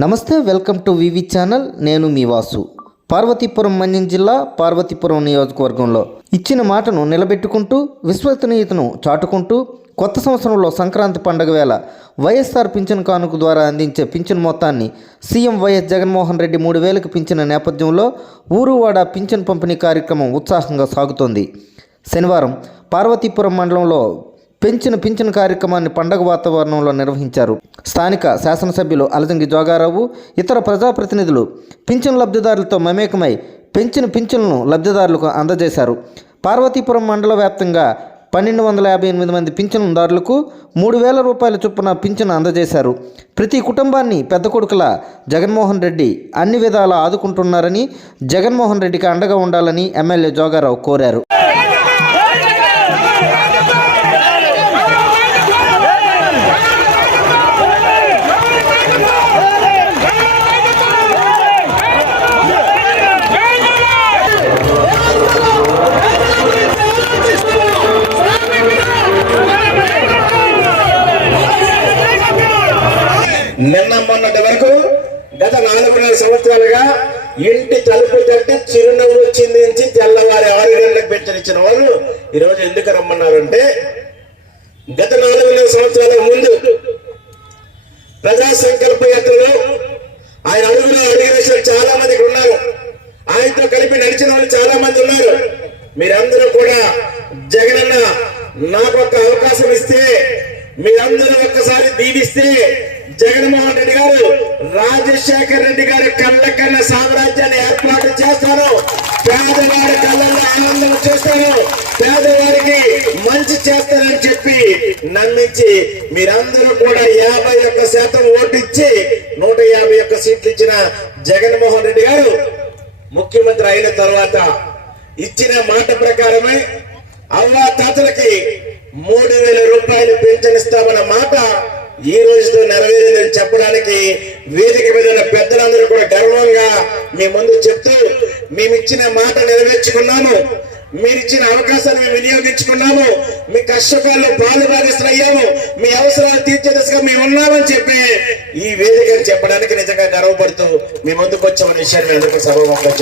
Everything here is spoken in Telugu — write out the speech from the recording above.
నమస్తే, వెల్కమ్ టు వివి ఛానల్. నేను మీ వాసు. పార్వతీపురం మన్యం జిల్లా పార్వతీపురం నియోజకవర్గంలో ఇచ్చిన మాటను నిలబెట్టుకుంటూ విశ్వసనీయతను చాటుకుంటూ కొత్త సంవత్సరంలో సంక్రాంతి పండుగ వేళ వైఎస్ఆర్ పింఛన్ కానుక ద్వారా అందించే పింఛన్ మొత్తాన్ని సీఎం వైఎస్ జగన్మోహన్ రెడ్డి 3,000కు పెంచిన నేపథ్యంలో ఊరువాడ పింఛన్ పంపిణీ కార్యక్రమం ఉత్సాహంగా సాగుతోంది. శనివారం పార్వతీపురం మండలంలో పింఛన్ కార్యక్రమాన్ని పండగ వాతావరణంలో నిర్వహించారు. స్థానిక శాసనసభ్యులు అలజంగి జోగారావు, ఇతర ప్రజాప్రతినిధులు పింఛన్ లబ్ధిదారులతో మమేకమై పింఛన్లను లబ్ధిదారులకు అందజేశారు. పార్వతీపురం మండల వ్యాప్తంగా 1,258 మంది పింఛన్దారులకు 3,000 రూపాయల చొప్పున పింఛన్ అందజేశారు. ప్రతి కుటుంబాన్ని పెద్ద కొడుకుల జగన్మోహన్ రెడ్డి అన్ని విధాలా ఆదుకుంటున్నారని, జగన్మోహన్ రెడ్డికి అండగా ఉండాలని ఎమ్మెల్యే జోగారావు కోరారు. నిన్న మొన్నటి వరకు గత 4 సంవత్సరాలుగా ఇంటి తలుపు తట్టి చిరునవ్వు చిందించి తెల్లవారి 6 గంటలకు పెంచనిచ్చిన వాళ్ళు ఈరోజు ఎందుకు రమ్మన్నారంటే, గత 4 సంవత్సరాల ముందు ప్రజా సంకల్ప యాత్రలో ఆయన అడుగులో అడిగిన చాలా మందికి ఉన్నారు. ఆయనతో కలిపి నడిచిన వాళ్ళు చాలా మంది ఉన్నారు. మీరందరూ కూడా జగనన్న నాకు ఒక అవకాశం ఇస్తే, మీరందరూ ఒక్కసారి దీవిస్తే జగన్మోహన్ రెడ్డి గారు రాజశేఖర్ రెడ్డి గారి కళ్ళ కన్నా సామ్రాజ్యాన్ని ఏర్పాటు చేస్తాను, పేదవాడి కళ్ళల్లో ఆనందం చేస్తాను, పేదవాడికి మంచి చేస్తానని చెప్పి నమ్మించి మీరందరూ కూడా 51% ఓటు ఇచ్చి 151 సీట్లు ఇచ్చిన జగన్మోహన్ రెడ్డి గారు ముఖ్యమంత్రి అయిన తర్వాత ఇచ్చిన మాట ప్రకారమే అవ్వా తాతలకి 3,000 రూపాయలు పెన్షన్ ఇస్తామన్న మాట ఈ రోజుతో నెరవేరిందని చెప్పడానికి వేదిక మీద ఉన్న పెద్దలందరూ కూడా గర్వంగా మీ ముందు చెప్తూ, మేమిచ్చిన మాట నెరవేర్చుకున్నాము, మీరిచ్చిన అవకాశాన్ని మేము వినియోగించుకున్నాము, మీ కష్టకాల్లో పాలు భాగస్తులయ్యాము, మీ అవసరాలు తీర్చే దశగా మేము ఉన్నామని చెప్పి ఈ వేదికను చెప్పడానికి నిజంగా గర్వపడుతూ మీ ముందుకు వచ్చామనే విషయాన్ని మీ అందరికీ సభాముఖంగా